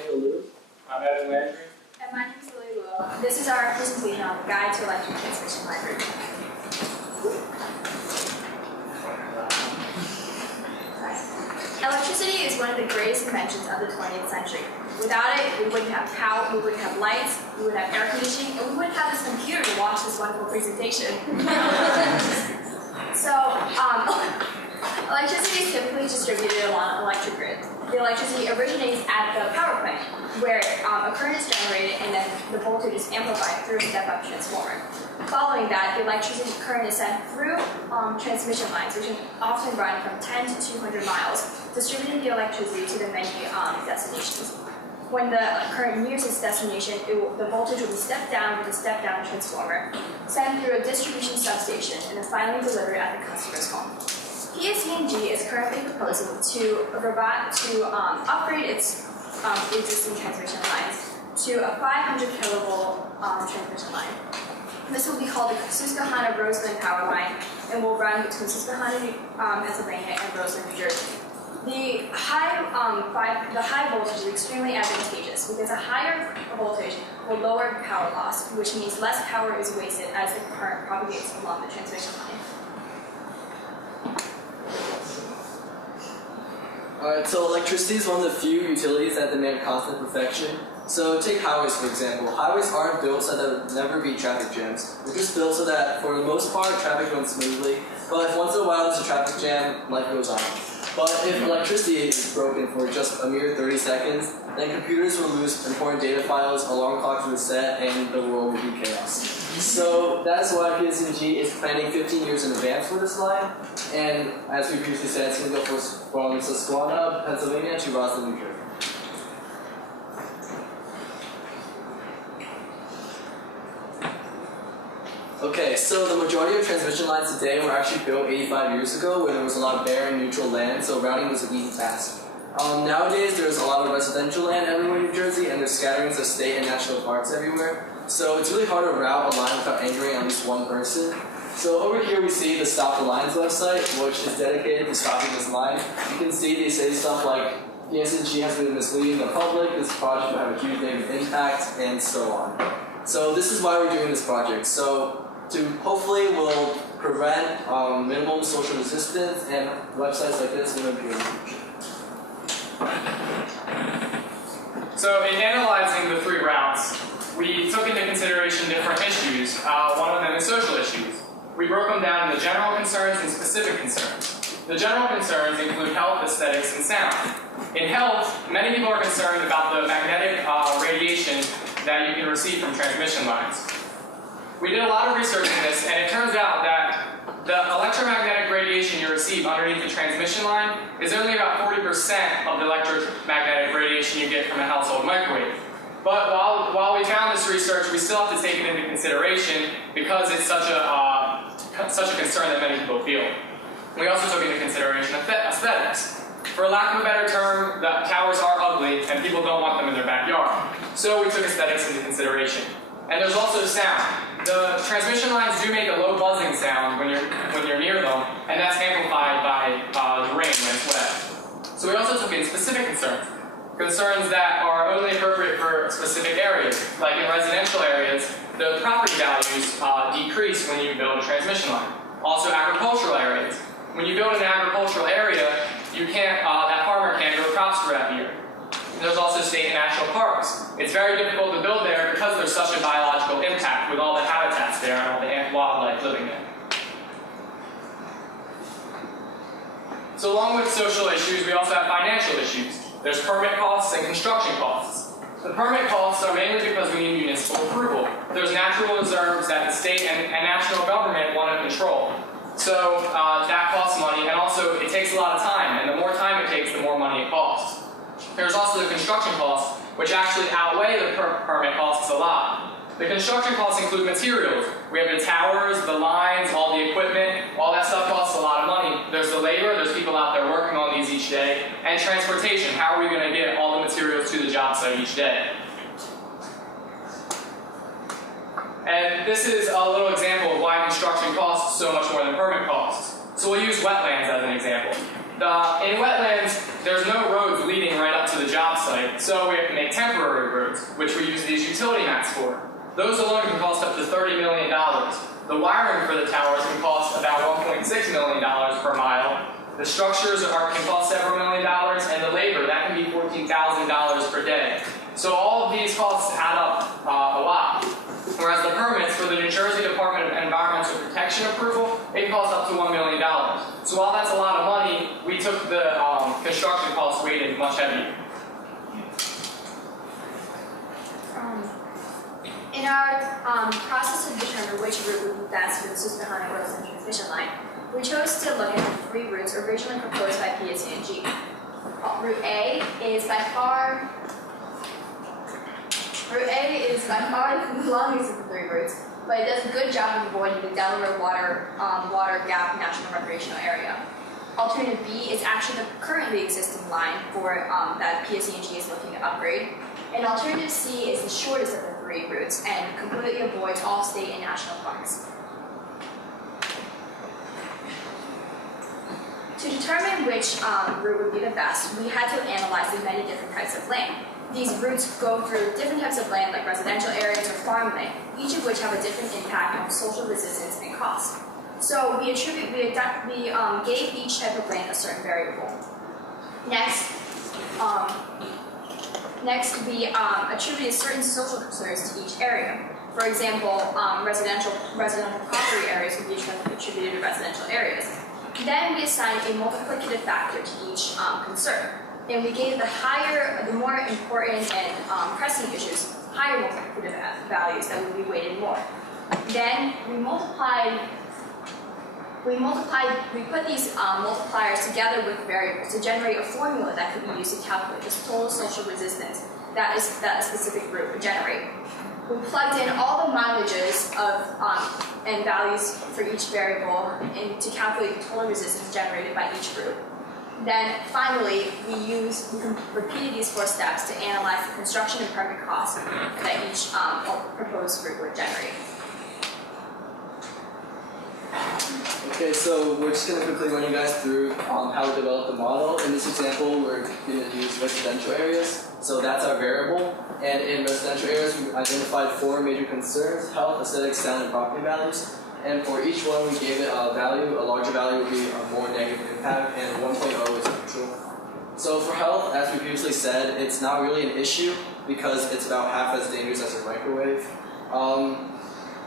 I'm Evan Landry. And my name is Lily Luo. This is our presentation on the Guide to Electric Transmission Library. Electricity is one of the greatest inventions of the 20th century. Without it, we wouldn't have power, we wouldn't have lights, we wouldn't have air conditioning, and we wouldn't have this computer to watch this wonderful presentation. Electricity is typically distributed along an electric grid. The electricity originates at the power plant, where a current is generated and then the voltage is amplified through a step-up transformer. Following that, the electricity current is sent through transmission lines, which often run from 10 to 200 miles, distributing the electricity to the many destinations. When the current nears its destination, the voltage will be stepped down with a step-down transformer, sent through a distribution substation, and then finally delivered at the customer's home. PSE&G is currently proposing to upgrade its existing transmission lines to a 500 kilovolt transmission line. This will be called the Susquehanna-Roseland Power Line and will run between Susquehanna, Pennsylvania and Roseland, New Jersey. The high voltage is extremely advantageous because a higher voltage will lower power loss, which means less power is wasted as the current propagates along the transmission line. Alright, so electricity is one of the few utilities that demand constant perfection. So take highways for example. Highways aren't built so that there will never be traffic jams. They're just built so that for the most part traffic runs smoothly. But if once in a while there's a traffic jam, life goes on. But if electricity is broken for just a mere 30 seconds, then computers will lose important data files, alarm clocks will reset, and the world will be chaos. So that's why PSE&G is planning 15 years in advance for this line. And as we previously said, it's going to go from Susquehanna, Pennsylvania to Roseland, New Jersey. Okay, so the majority of transmission lines today were actually built 85 years ago where there was a lot of bare and neutral land, so routing was an easy task. Nowadays, there's a lot of residential land everywhere in New Jersey, and there's scatterings of state and national parks everywhere. So it's really hard to route a line without angering at least one person. So over here we see the Stop the Lines website, which is dedicated to stopping this line. You can see they say stuff like, PSE&G has been misleading the public, this project will have a huge negative impact, and so on. So this is why we're doing this project. So hopefully we'll prevent minimum social resistance, and websites like this will appear in the future. So in analyzing the three routes, we took into consideration different issues. One of them is social issues. We broke them down into general concerns and specific concerns. The general concerns include health, aesthetics, and sound. In health, many people are concerned about the magnetic radiation that you can receive from transmission lines. We did a lot of research in this, and it turns out that the electromagnetic radiation you receive underneath the transmission line is only about 40% of the electromagnetic radiation you get from a household microwave. But while we found this research, we still have to take it into consideration because it's such a concern that many people feel. We also took into consideration aesthetics. For lack of a better term, the towers are ugly and people don't want them in their backyard. So we took aesthetics into consideration. And there's also sound. The transmission lines do make a low buzzing sound when you're near them, and that's amplified by the rain when it's wet. So we also took in specific concerns. Concerns that are only appropriate for specific areas. Like in residential areas, the property values decrease when you build a transmission line. Also agricultural areas. When you build an agricultural area, that farmer can't grow crops for that year. There's also state and national parks. It's very difficult to build there because there's such a biological impact with all the habitats there and all the wildlife living there. So along with social issues, we also have financial issues. There's permit costs and construction costs. The permit costs are mainly because we need municipal approval. There's natural reserves that the state and national government want to control. So that costs money, and also it takes a lot of time, and the more time it takes, the more money it costs. There's also the construction costs, which actually outweigh the permit costs a lot. The construction costs include materials. We have the towers, the lines, all the equipment, all that stuff costs a lot of money. There's the labor, there's people out there working on these each day, and transportation. How are we going to get all the materials to the job site each day? And this is a little example of why construction costs so much more than permit costs. So we'll use wetlands as an example. In wetlands, there's no roads leading right up to the job site, So we have to make temporary roads, which we use these utility mats for. Those alone can cost up to $30 million. The wiring for the towers can cost about $1.6 million per mile. The structures can cost several $1 million, and the labor, that can be $14,000 per day. So all of these costs add up a lot. Whereas the permits for the New Jersey Department of Environmental Protection approval, they cost up to $1 million. So while that's a lot of money, we took the construction costs weighted much heavier. In our process to determine which route would be best for the Susquehanna Roads and Transmission Line, we chose to look at the 3 routes originally proposed by PSE&G. Route A is by far the longest of the 3 routes, but it does a good job of avoiding the Delaware Water Gap National Recreational Area. Alternative B is actually the currently existing line for that PSE&G is looking to upgrade. And alternative C is the shortest of the 3 routes and completely avoids all state and national parks. To determine which route would be the best, we had to analyze the many different types of land. These routes go through different types of land like residential areas or farmland, each of which have a different impact on social resistance and cost. So we gave each type of land a certain variable. Next, we attributed certain social concerns to each area. For example, residential property areas would be attributed to residential areas. Then we assigned a multiplicative factor to each concern. And we gave the more important and pressing issues, higher multiplicative values that would be weighted more. Then we put these multipliers together with variables to generate a formula that could be used to calculate the total social resistance that a specific route would generate. We plugged in all the mileages and values for each variable to calculate the total resistance generated by each route. Then finally, we repeated these 4 steps to analyze the construction and permit costs that each proposed route would generate. Okay, so we're just going to quickly run you guys through how we developed the model. In this example, we're going to use residential areas. So that's our variable. And in residential areas, we identified 4 major concerns: health, aesthetics, sound, and property values. And for each one, we gave it a value. A larger value would be a more negative impact, and 1.0 is neutral. So for health, as we previously said, it's not really an issue because it's about half as dangerous as a microwave.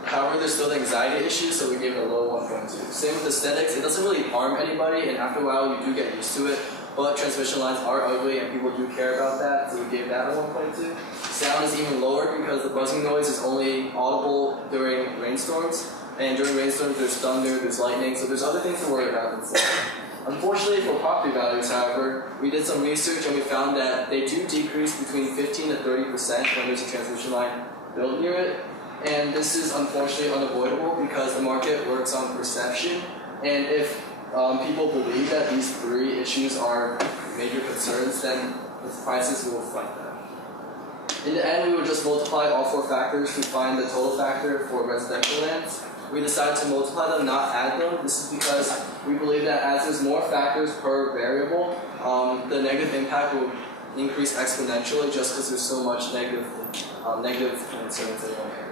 However, there's still the anxiety issue, so we gave it a low 1.2. Same with aesthetics, it doesn't really harm anybody, and after a while you do get used to it, but transmission lines are ugly and people do care about that, so we gave that a 1.2. Sound is even lower because the buzzing noise is only audible during rainstorms, and during rainstorms there's thunder, there's lightning, so there's other things to worry about than sound. Unfortunately for property values, however, we did some research and we found that they do decrease between 15 to 30% when there's a transmission line built near it. And this is unfortunately unavoidable because the market works on perception. And if people believe that these 3 issues are major concerns, then the prices will reflect that. In the end, we would just multiply all 4 factors to find the total factor for residential lands. We decided to multiply them, not add them. This is because we believe that as there's more factors per variable, the negative impact will increase exponentially just because there's so much negative concerns in one area.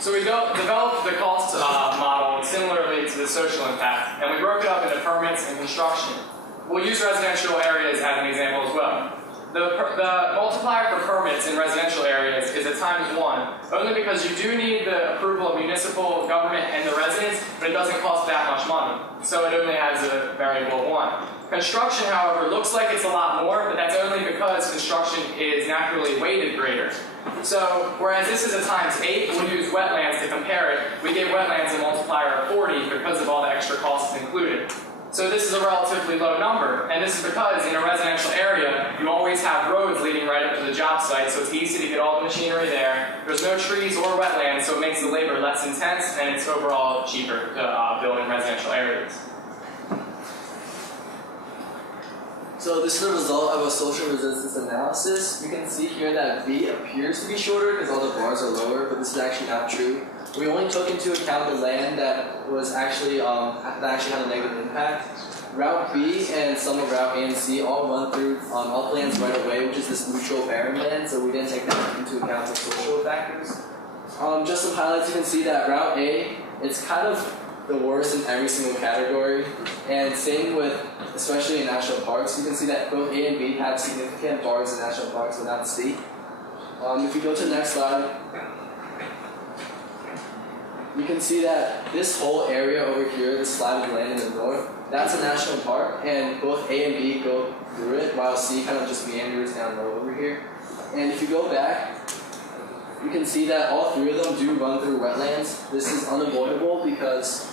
So we developed the cost model similarly to the social impact, and we broke it up into permits and construction. We'll use residential areas as an example as well. The multiplier for permits in residential areas is a ×1, only because you do need the approval of municipal government and the residents, but it doesn't cost that much money, so it only has a variable of 1. Construction, however, looks like it's a lot more, but that's only because construction is naturally weighted greater. So, whereas this is a ×8, we'll use wetlands to compare it. We gave wetlands a multiplier of 40 because of all the extra costs included. So this is a relatively low number, and this is because in a residential area, you always have roads leading right up to the job site, so it's easy to get all the machinery there. There's no trees or wetlands, so it makes the labor less intense, and it's overall cheaper to build in residential areas. So this is the result of a social resistance analysis. You can see here that V appears to be shorter because all the bars are lower, but this is actually not true. We only took into account the land that was actually had a negative impact. Route B and some of Route A and C all run through uplands right away, which is this neutral barren land, so we didn't take that into account for social factors. Just some highlights, you can see that Route A, it's kind of the worst in every single category, and same with, especially in national parks, you can see that both A and B have significant bars in national parks, but not C. If you go to the next slide, you can see that this whole area over here, this slide of land in the north, that's a national park, and both A and B go through it, while C kind of just meanders down low over here. And if you go back, you can see that all three of them do run through wetlands. This is unavoidable because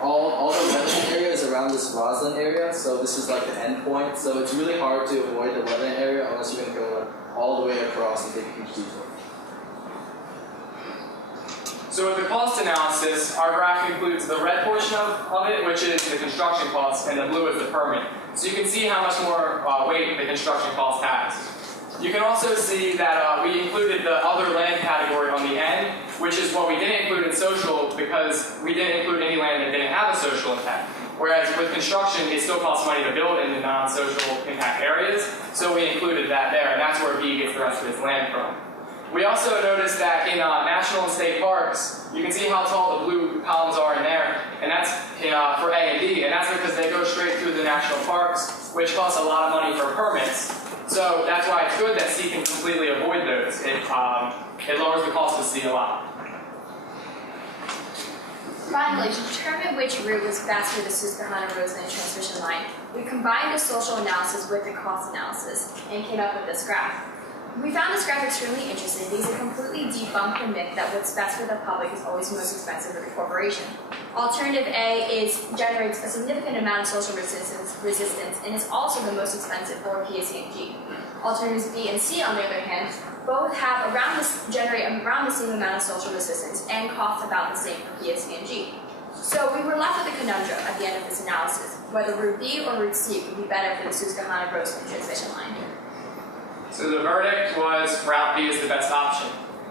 all the wetland area is around this grassland area, so this is like the end point. So it's really hard to avoid the wetland area unless you're going to go like, all the way across and take a huge detour. So with the cost analysis, our graph includes the red portion of it, which is the construction cost, and the blue is the permit. So you can see how much more weight the construction cost has. You can also see that we included the other land category on the end, which is what we didn't include in social because we didn't include any land that didn't have a social impact. Whereas with construction, it still costs money to build in the non-social impact areas, so we included that there, and that's where B gets the rest of its land from. We also noticed that in national and state parks, you can see how tall the blue columns are in there, and that's for A and B, and that's because they go straight through the national parks, which costs a lot of money for permits. So that's why it's good that C can completely avoid those. It lowers the cost of C a lot. Finally, to determine which route was best for the Susquehanna-Roseland transmission line, we combined the social analysis with the cost analysis and came up with this graph. We found this graph extremely interesting because it completely debunked the myth that what's best for the public is always most expensive for the corporation. Alternative A generates a significant amount of social resistance and is also the most expensive for PSE&G. Alternatives B and C, on the other hand, both have generate around the same amount of social resistance and cost about the same for PSE&G. So we were left with a conundrum at the end of this analysis, whether Route B or Route C would be better for the Susquehanna-Roseland transmission line. So the verdict was Route B is the best option.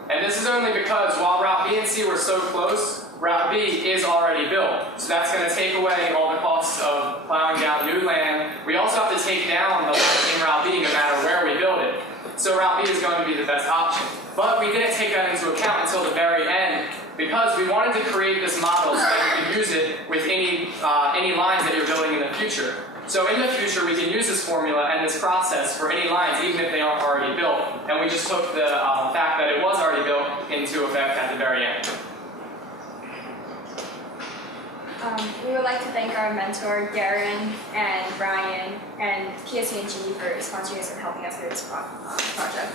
And this is only because while Route B and C were so close, Route B is already built. So that's going to take away all the costs of plowing down new land. We also have to take down the land in Route B no matter where we build it. So Route B is going to be the best option. But we didn't take that into account until the very end because we wanted to create this model so that you can use it with any lines that you're building in the future. So in the future, we can use this formula and this process for any lines, even if they aren't already built. And we just took the fact that it was already built into effect at the very end. We would like to thank our mentor, Darren and Brian, and PSE&G for sponsoring us and helping us through this project.